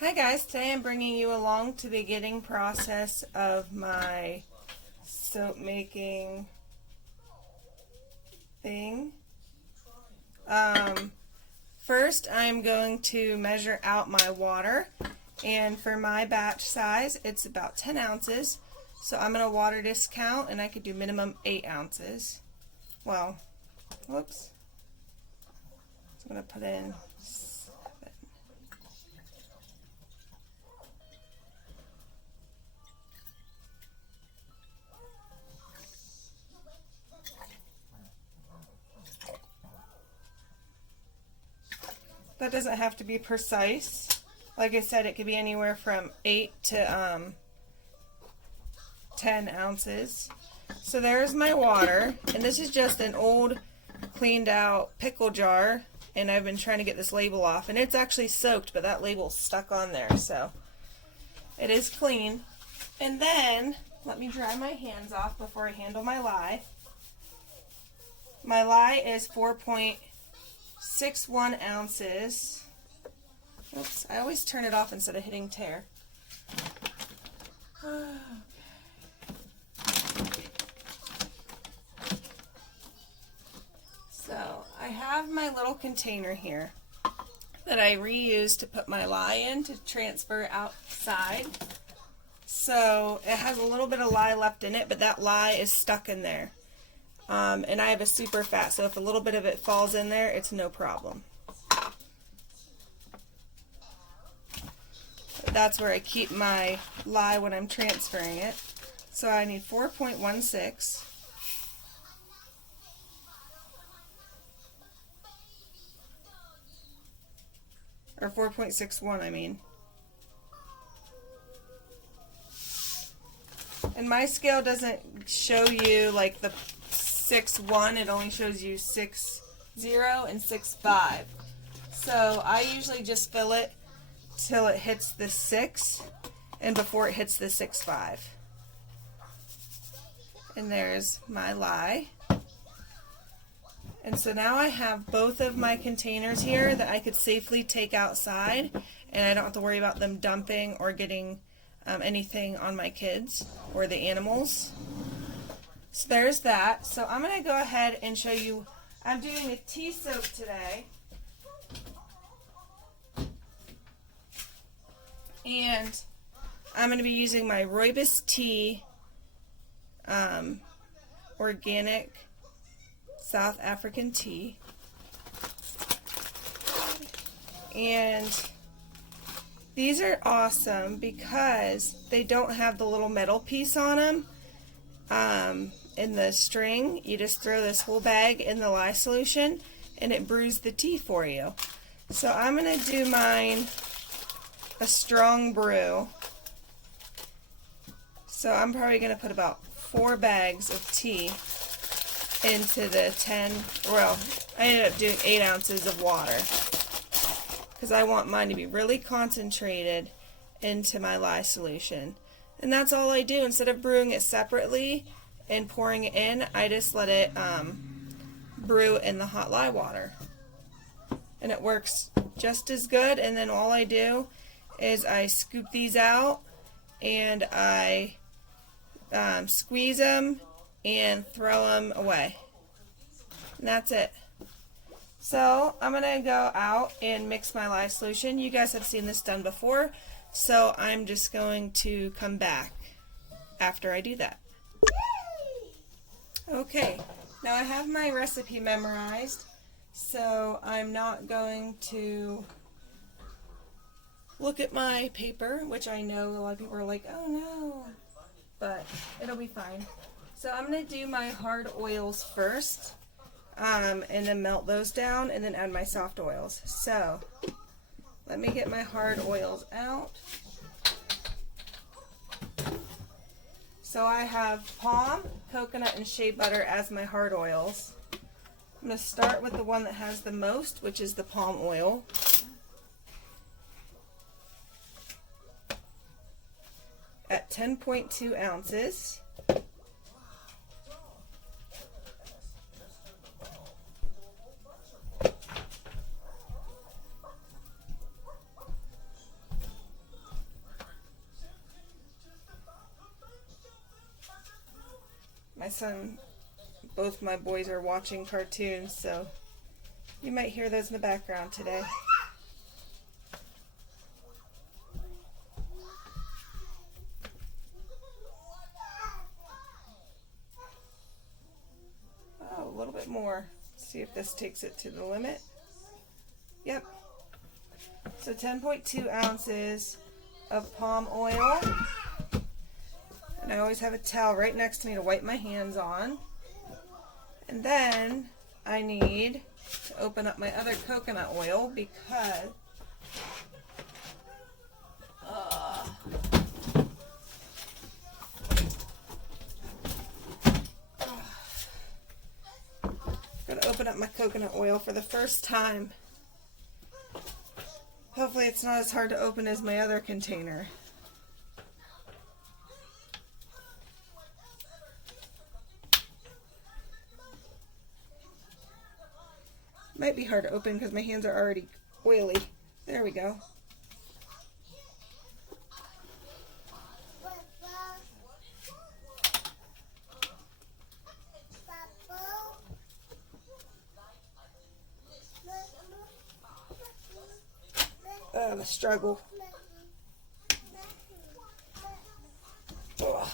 Hi guys, today I'm bringing you along to the beginning process of my soap making thing. First I'm going to measure out my water, and for my batch size it's about 10 ounces. So I'm going to water this count, and I could do minimum 8 ounces. Well, whoops. So I'm going to put in 7. That doesn't have to be precise. Like I said, it could be anywhere from 8 to 10 ounces. So there's my water, and this is just an old cleaned out pickle jar, and I've been trying to get this label off, and it's actually soaked, but that label's stuck on there, so it is clean. And then let me dry my hands off before I handle my lye. My lye is 4.61 ounces. Oops, I always turn it off instead of hitting tear. So I have my little container here that I reuse to put my lye in to transfer outside. So it has a little bit of lye left in it, but that lye is stuck in there. And I have a super fat, so if a little bit of it falls in there, it's no problem. That's where I keep my lye when I'm transferring it. So I need 4.16. Or 4.61, I mean. And my scale doesn't show you like the 6.1, it only shows you 6.0 and 6.5. So I usually just fill it till it hits the 6 and before it hits the 6.5. And there's my lye. And so now I have both of my containers here that I could safely take outside, and I don't have to worry about them dumping or getting anything on my kids or the animals. So there's that. So I'm going to go ahead and show you, I'm doing a tea soap today. And I'm going to be using my Rooibos tea, organic South African tea. And these are awesome because they don't have the little metal piece on them. In the string, you just throw this whole bag in the lye solution and it brews the tea for you. So I'm going to do mine a strong brew. So I'm probably going to put about 4 bags of tea into the 10, well, I ended up doing 8 ounces of water because I want mine to be really concentrated into my lye solution. And that's all I do. Instead of brewing it separately and pouring it in, I just let it brew in the hot lye water. And it works just as good. And then all I do is I scoop these out and I squeeze them and throw them away. And that's it. So I'm going to go out and mix my lye solution. You guys have seen this done before, so I'm just going to come back after I do that. Okay, now I have my recipe memorized, so I'm not going to look at my paper, which I know a lot of people are like, oh no, but it'll be fine. So I'm going to do my hard oils first, and then melt those down, and then add my soft oils. So let me get my hard oils out. So I have palm, coconut, and shea butter as my hard oils. I'm going to start with the one that has the most, which is the palm oil. At 10.2 ounces. Both my boys are watching cartoons, so you might hear those in the background today. Oh, a little bit more. See if this takes it to the limit. Yep. So 10.2 ounces of palm oil. And I always have a towel right next to me to wipe my hands on. And then I need to open up my other coconut oil because I'm going to open up my coconut oil for the first time. Hopefully it's not as hard to open as my other container. Might be hard to open because my hands are already oily. There we go. Oh, the struggle. Ugh.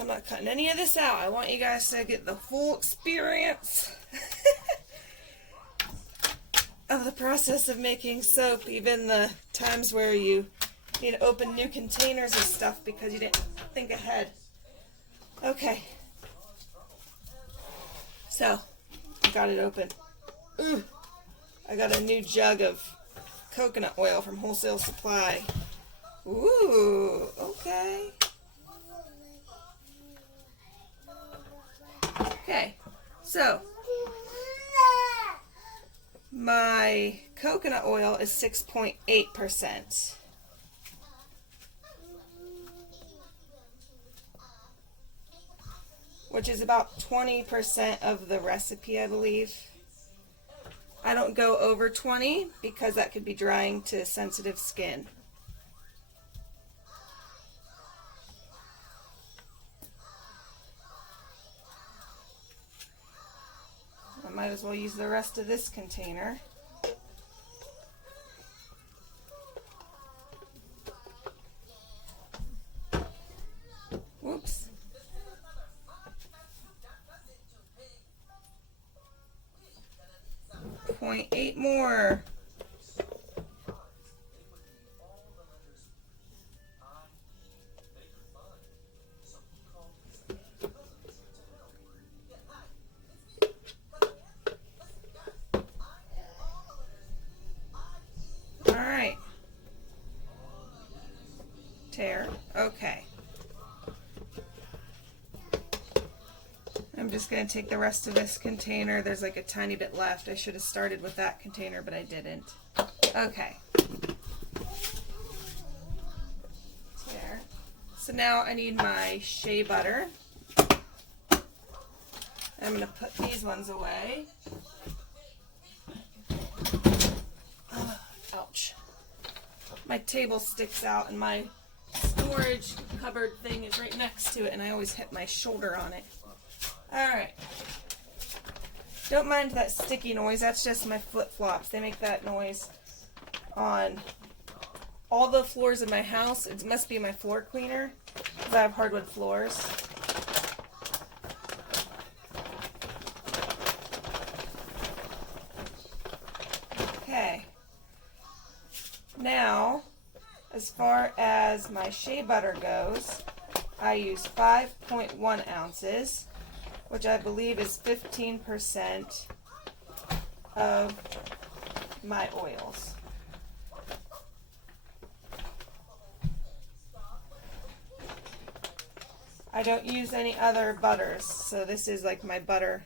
I'm not cutting any of this out. I want you guys to get the full experience of the process of making soap, even the times where you need to open new containers and stuff because you didn't think ahead. Okay. So, I got it open. Ooh, I got a new jug of coconut oil from Wholesale Supply. Ooh, okay. Okay, so my coconut oil is 6.8%. Which is about 20% of the recipe, I believe. I don't go over 20 because that could be drying to sensitive skin. I might as well use the rest of this container. Whoops. .8 more. All right. Tear. Okay. I'm just going to take the rest of this container. There's like a tiny bit left. I should have started with that container, but I didn't. Okay. There. So now I need my shea butter. I'm going to put these ones away. Ouch. My table sticks out and my storage cupboard thing is right next to it and I always hit my shoulder on it. Alright. Don't mind that sticky noise. That's just my flip-flops. They make that noise on all the floors in my house. It must be my floor cleaner because I have hardwood floors. Okay. Now, as far as my shea butter goes, I use 5.1 ounces. Which I believe is 15% of my oils. I don't use any other butters, so this is like my butter.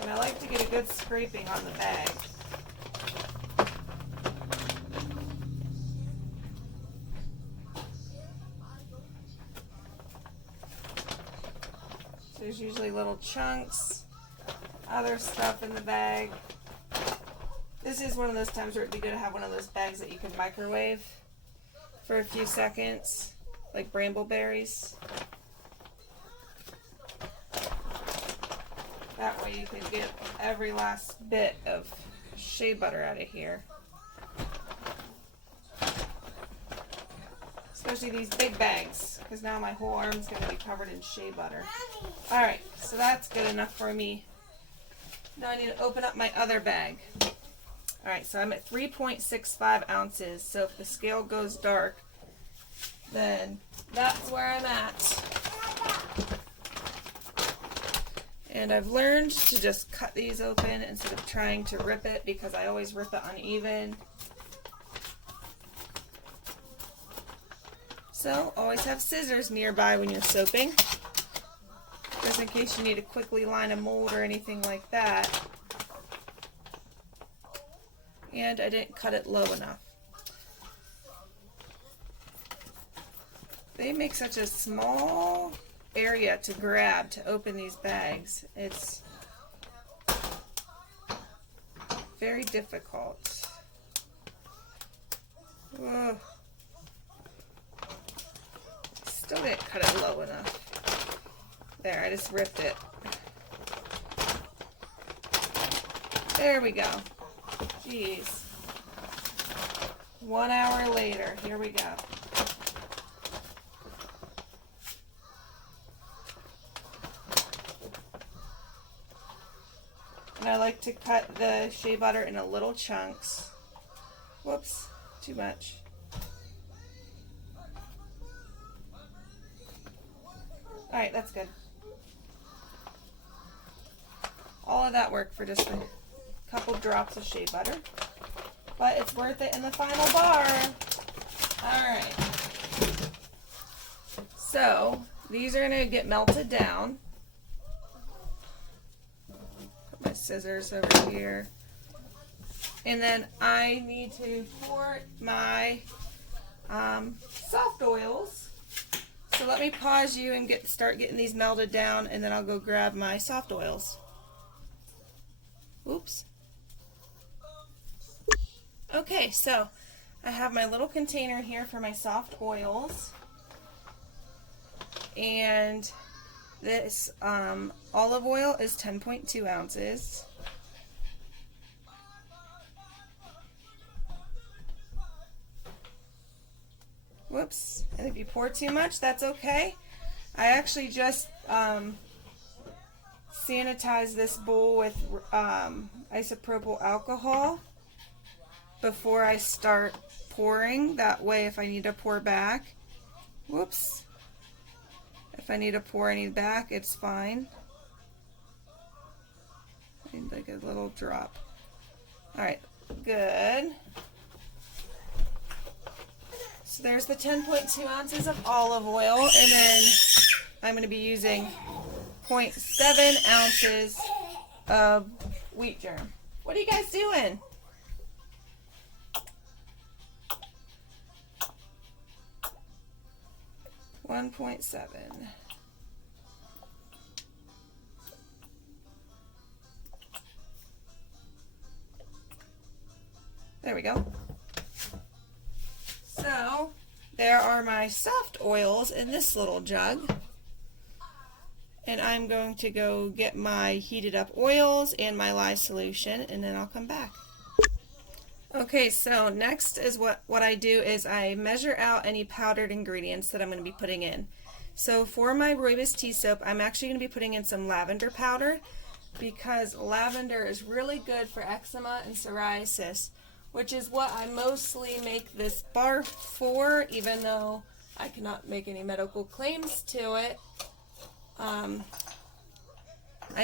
And I like to get a good scraping on the bag. There's usually little chunks, other stuff in the bag. This is one of those times where it'd be good to have one of those bags that you can microwave for a few seconds, like brambleberries. That way you can get every last bit of shea butter out of here. Especially these big bags, because now my whole arm's going to be covered in shea butter. Alright, so that's good enough for me. Now I need to open up my other bag. Alright, so I'm at 3.65 ounces, so if the scale goes dark, then that's where I'm at. And I've learned to just cut these open instead of trying to rip it, because I always rip it uneven. So, always have scissors nearby when you're soaping, just in case you need to quickly line a mold or anything like that. And I didn't cut it low enough. They make such a small area to grab to open these bags. It's very difficult. Ugh. Still didn't cut it low enough. There, I just ripped it. There we go. Jeez. 1 hour later, here we go. And I like to cut the shea butter into little chunks. Whoops, too much. Alright, that's good. All of that work for just a couple drops of shea butter. But it's worth it in the final bar. Alright. So, these are going to get melted down. Put my scissors over here. And then I need to pour my soft oils. So let me pause you and start getting these melted down, and then I'll go grab my soft oils. Oops. Okay, so I have my little container here for my soft oils. And this olive oil is 10.2 ounces. Whoops. And if you pour too much, that's okay. I actually just sanitize this bowl with isopropyl alcohol before I start pouring. That way, if I need to pour back, whoops, if I need to pour any back, it's fine. And like a little drop. Alright, good. So there's the 10.2 ounces of olive oil, and then I'm going to be using 0.7 ounces of wheat germ. What are you guys doing? $1.7. There we go. So, there are my soft oils in this little jug. And I'm going to go get my heated up oils and my lye solution, and then I'll come back. Okay, so next is what I do is I measure out any powdered ingredients that I'm going to be putting in. So for my Rooibos tea soap, I'm actually going to be putting in some lavender powder, because lavender is really good for eczema and psoriasis, which is what I mostly make this bar for, even though I cannot make any medical claims to it. I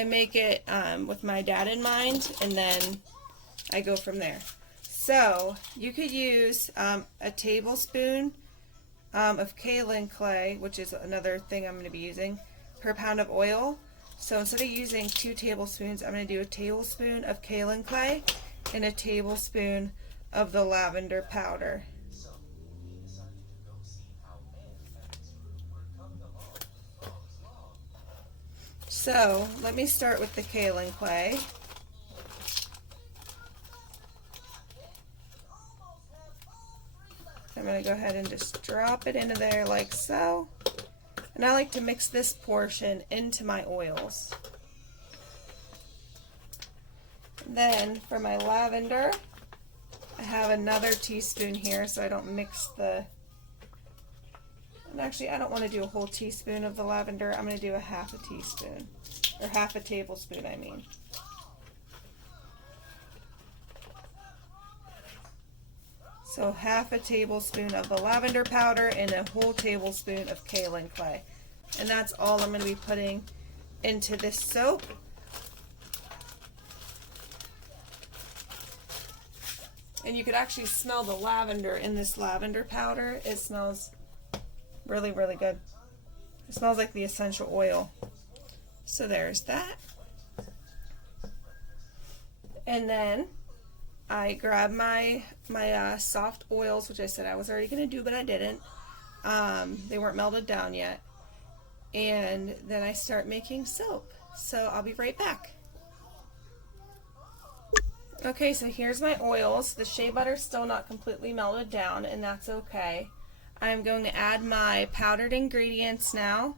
make it with my dad in mind, and then I go from there. So you could use a tablespoon of kaolin clay, which is another thing I'm going to be using, per pound of oil. So instead of using 2 tablespoons, I'm going to do a tablespoon of kaolin clay and a tablespoon of the lavender powder. So let me start with the kaolin clay. I'm going to go ahead and just drop it into there like so. And I like to mix this portion into my oils. Then for my lavender, I have another teaspoon here so I don't mix the... And actually, I don't want to do a whole teaspoon of the lavender. I'm going to do a half a teaspoon. Or half a tablespoon, I mean. So half a tablespoon of the lavender powder and a whole tablespoon of kaolin clay. And that's all I'm going to be putting into this soap. And you could actually smell the lavender in this lavender powder. It smells really, really good. It smells like the essential oil. So there's that. And then I grab my soft oils, which I said I was already going to do, but I didn't. They weren't melted down yet. And then I start making soap. So I'll be right back. Okay, so here's my oils. The shea butter's still not completely melted down, and that's okay. I'm going to add my powdered ingredients now,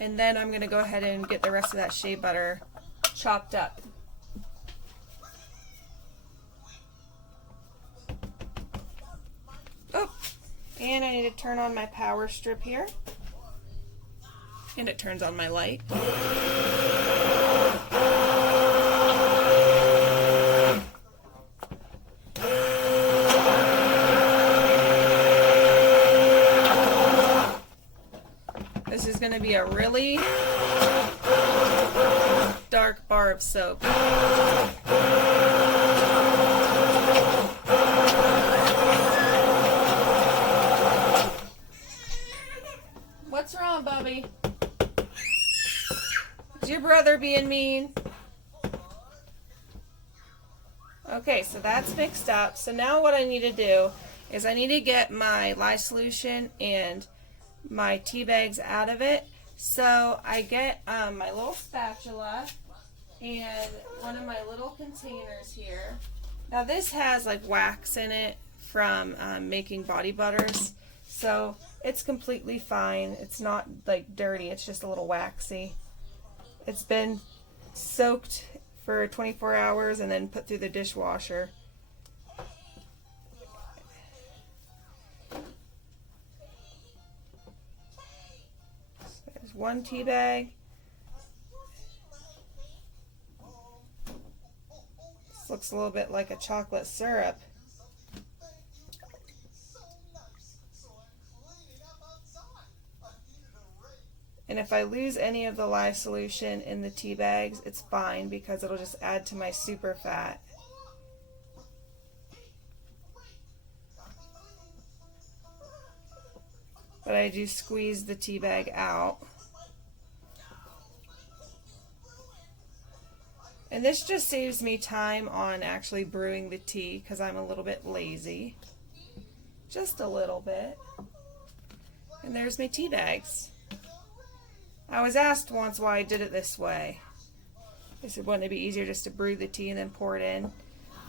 and then I'm going to go ahead and get the rest of that shea butter chopped up. Oh, and I need to turn on my power strip here, and it turns on my light. This is going to be a really dark bar of soap. What's wrong, Bubby? Is your brother being mean? Okay, so that's mixed up. So now what I need to do is I need to get my lye solution and my tea bags out of it. So I get my little spatula and one of my little containers here. Now this has like wax in it from making body butters, so it's completely fine. It's not like dirty, it's just a little waxy. It's been soaked for 24 hours and then put through the dishwasher. One tea bag. This looks a little bit like a chocolate syrup. And if I lose any of the lye solution in the tea bags, it's fine because it'll just add to my super fat. But I do squeeze the tea bag out. And this just saves me time on actually brewing the tea because I'm a little bit lazy. Just a little bit. And there's my tea bags. I was asked once why I did it this way. They said, wouldn't it be easier just to brew the tea and then pour it in?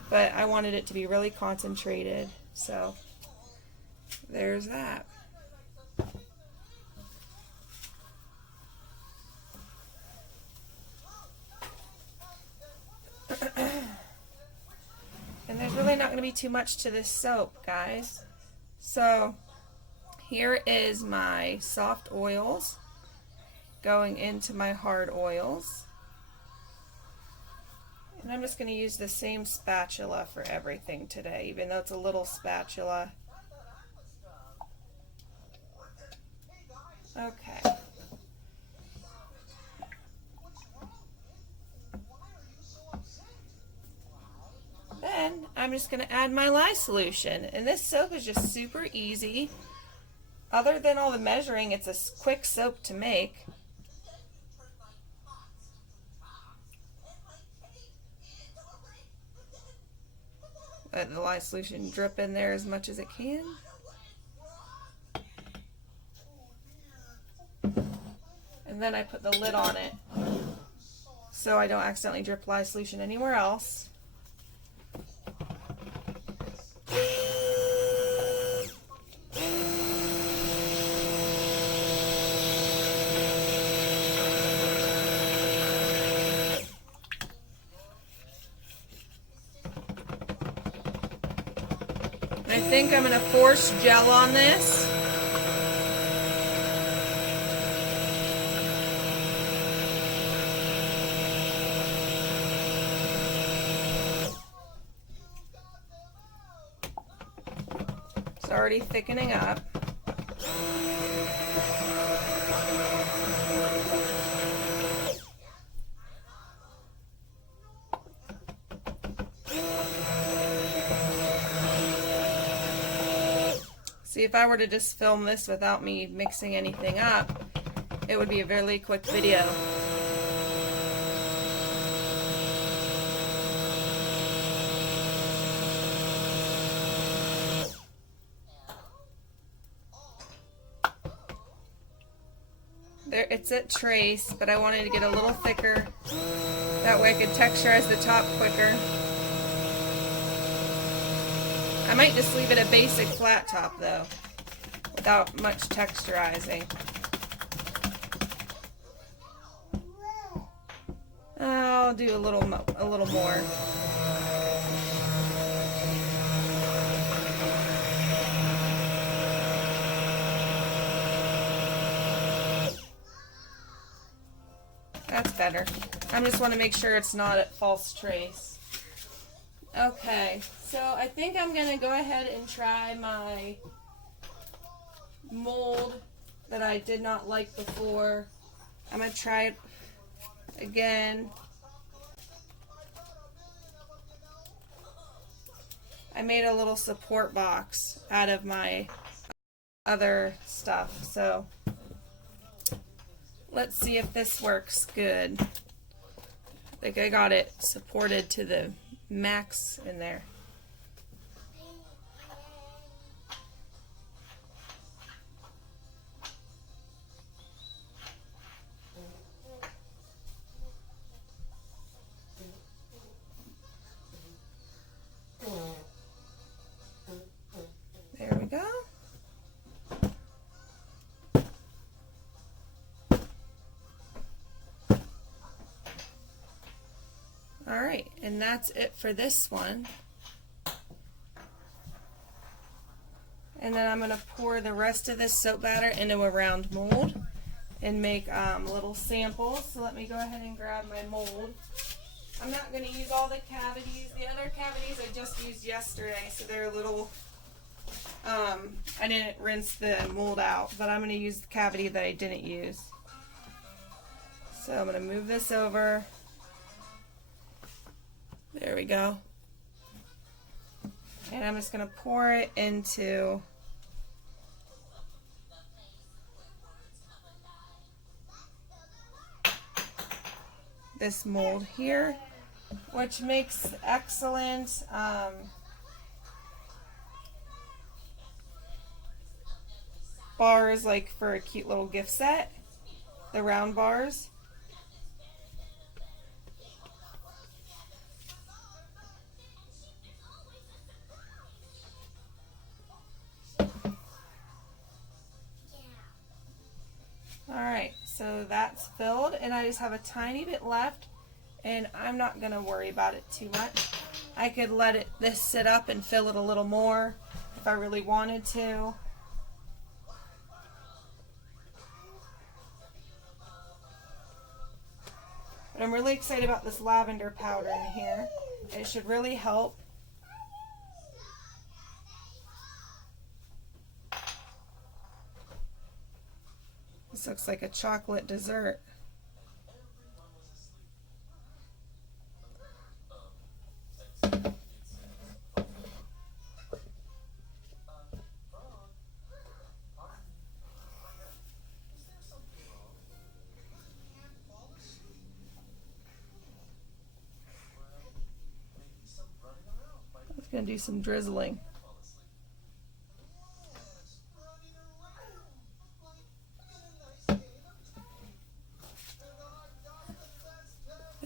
But I wanted it to be really concentrated. So there's that. And there's really not going to be too much to this soap, guys. So here is my soft oils going into my hard oils. And I'm just going to use the same spatula for everything today, even though it's a little spatula. Okay. Then I'm just going to add my lye solution. And this soap is just super easy. Other than all the measuring, it's a quick soap to make. Let the lye solution drip in there as much as it can. And then I put the lid on it. so I don't accidentally drip lye solution anywhere else. I think I'm going to force gel on this. It's already thickening up. See, if I were to just film this without me mixing anything up, it would be a really quick video. There, it's at trace, but I wanted to get a little thicker. That way I could texturize the top quicker. I might just leave it a basic flat top though, without much texturizing. I'll do a little more. That's better. I just want to make sure it's not at false trace. Okay, so I think I'm going to go ahead and try my mold that I did not like before. I'm going to try it again. I made a little support box out of my other stuff, so let's see if this works good. I think I got it supported to the max in there. There we go. Alright, and that's it for this one. And then I'm going to pour the rest of this soap batter into a round mold and make little samples. So let me go ahead and grab my mold. I'm not going to use all the cavities. The other cavities I just used yesterday, so they're a little, I didn't rinse the mold out, but I'm going to use the cavity that I didn't use. So I'm going to move this over. There we go. And I'm just going to pour it into this mold here, which makes excellent bars, like for a cute little gift set, the round bars. Alright, so that's filled, and I just have a tiny bit left, and I'm not going to worry about it too much. I could let this sit up and fill it a little more if I really wanted to. But I'm really excited about this lavender powder in here. It should really help. This looks like a chocolate dessert. I'm going to do some drizzling.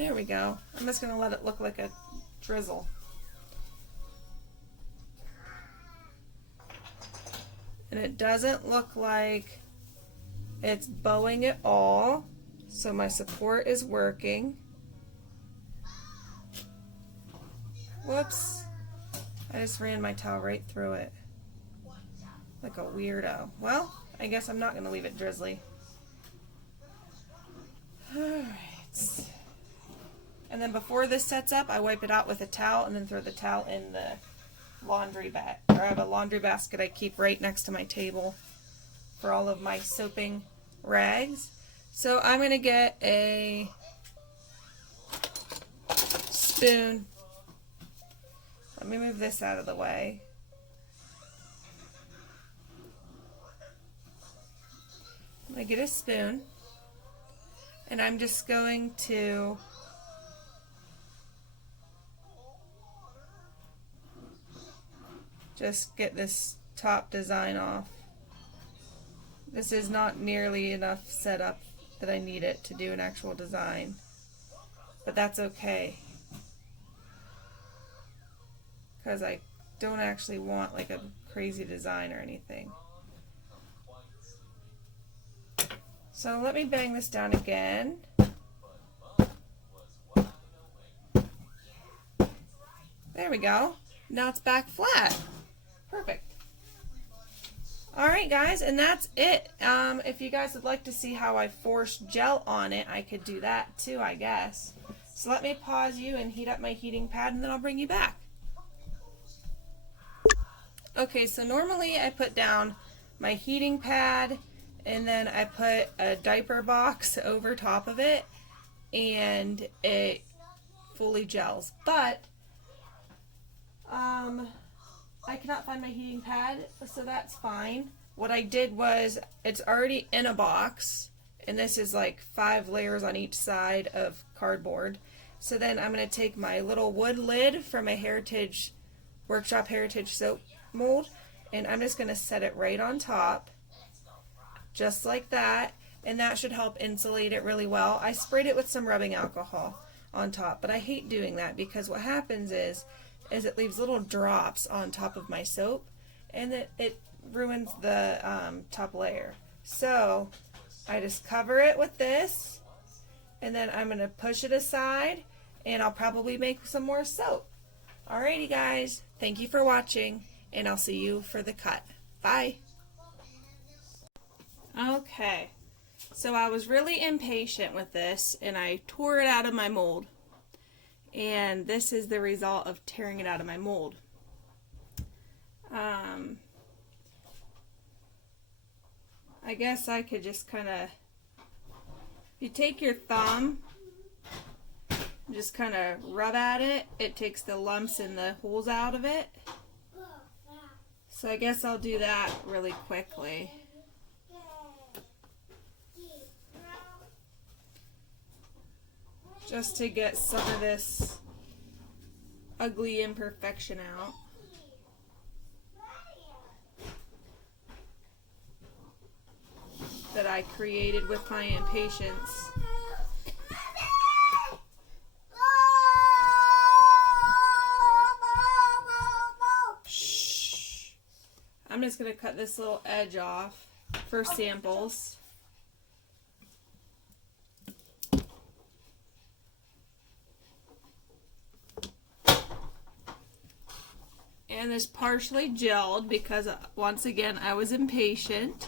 There we go. I'm just going to let it look like a drizzle. And it doesn't look like it's bowing at all, so my support is working. Whoops. I just ran my towel right through it. Like a weirdo. Well, I guess I'm not going to leave it drizzly. Alright. And then before this sets up, I wipe it out with a towel and then throw the towel in the laundry bag. Or I have a laundry basket I keep right next to my table for all of my soaping rags. So I'm going to get a spoon. Let me move this out of the way. I'm going to get a spoon, and I'm just going to just get this top design off. This is not nearly enough set up that I need it to do an actual design, but that's okay, because I don't actually want like a crazy design or anything. So let me bang this down again. There we go. Now it's back flat. Perfect. Alright guys, and that's it. If you guys would like to see how I force gel on it, I could do that too, I guess. So let me pause you and heat up my heating pad, and then I'll bring you back. Okay, so normally I put down my heating pad, and then I put a diaper box over top of it, and it fully gels. But I cannot find my heating pad, so that's fine. What I did was, it's already in a box, and this is like 5 layers on each side of cardboard. So then I'm going to take my little wood lid from my Heritage Workshop Heritage soap mold, and I'm just going to set it right on top, just like that, and that should help insulate it really well. I sprayed it with some rubbing alcohol on top, but I hate doing that because what happens is it leaves little drops on top of my soap, and it ruins the top layer. So I just cover it with this, and then I'm going to push it aside, and I'll probably make some more soap. Alrighty guys, thank you for watching, and I'll see you for the cut. Bye! Okay, so I was really impatient with this, and I tore it out of my mold. And this is the result of tearing it out of my mold. I guess I could just kind of, you take your thumb, just kind of rub at it, it takes the lumps and the holes out of it. So I guess I'll do that really quickly. Just to get some of this ugly imperfection out. That I created with my impatience. Shh. I'm just going to cut this little edge off for samples. And this partially gelled because, once again, I was impatient.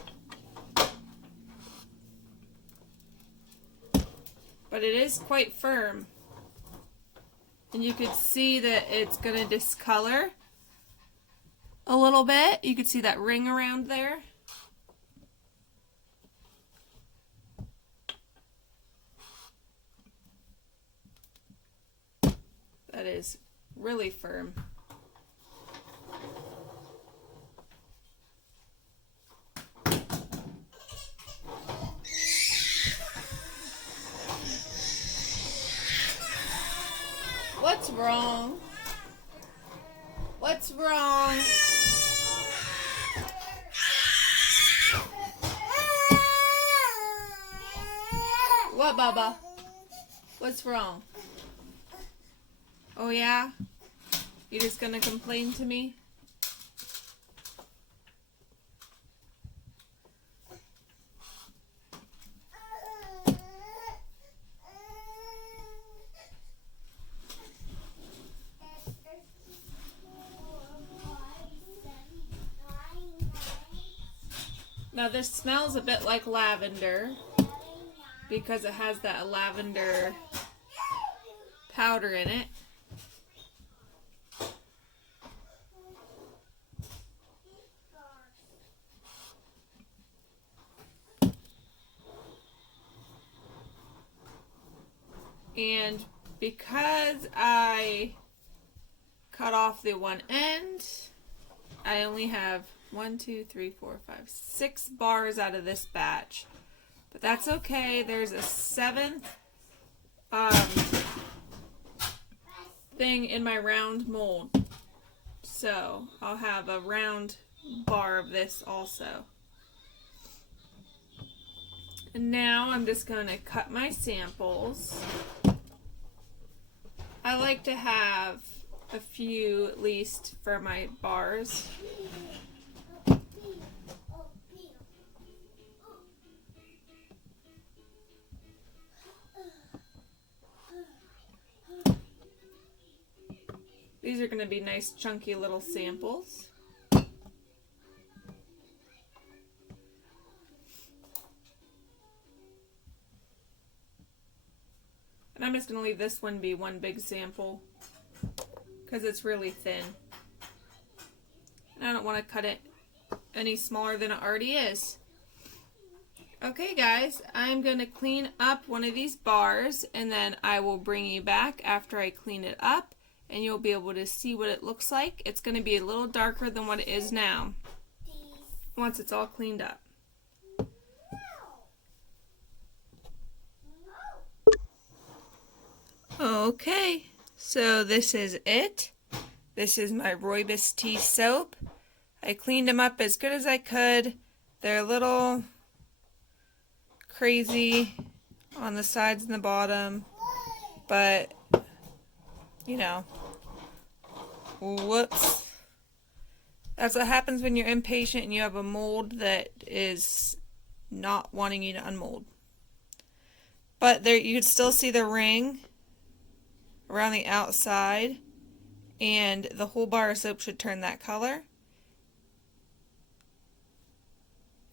But it is quite firm. And you could see that it's going to discolor a little bit. You could see that ring around there. That is really firm. What's wrong? What's wrong? What, Bubba? What's wrong? Oh yeah? You just gonna complain to me? Now this smells a bit like lavender because it has that lavender powder in it. And because I cut off the one end, I only have 6 bars out of this batch. But that's okay. There's a 7th thing in my round mold. So I'll have a round bar of this also. And now I'm just going to cut my samples. I like to have a few at least for my bars. These are going to be nice chunky little samples. And I'm just going to leave this one be one big sample because it's really thin. And I don't want to cut it any smaller than it already is. Okay guys, I'm going to clean up one of these bars and then I will bring you back after I clean it up and you'll be able to see what it looks like. It's going to be a little darker than what it is now once it's all cleaned up. Okay, so this is it. This is my Rooibos tea soap. I cleaned them up as good as I could. They're a little crazy on the sides and the bottom, but you know, whoops. That's what happens when you're impatient and you have a mold that is not wanting you to unmold. But there, you can still see the ring around the outside, and the whole bar of soap should turn that color.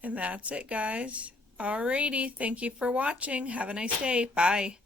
And that's it, guys. Alrighty, thank you for watching. Have a nice day. Bye.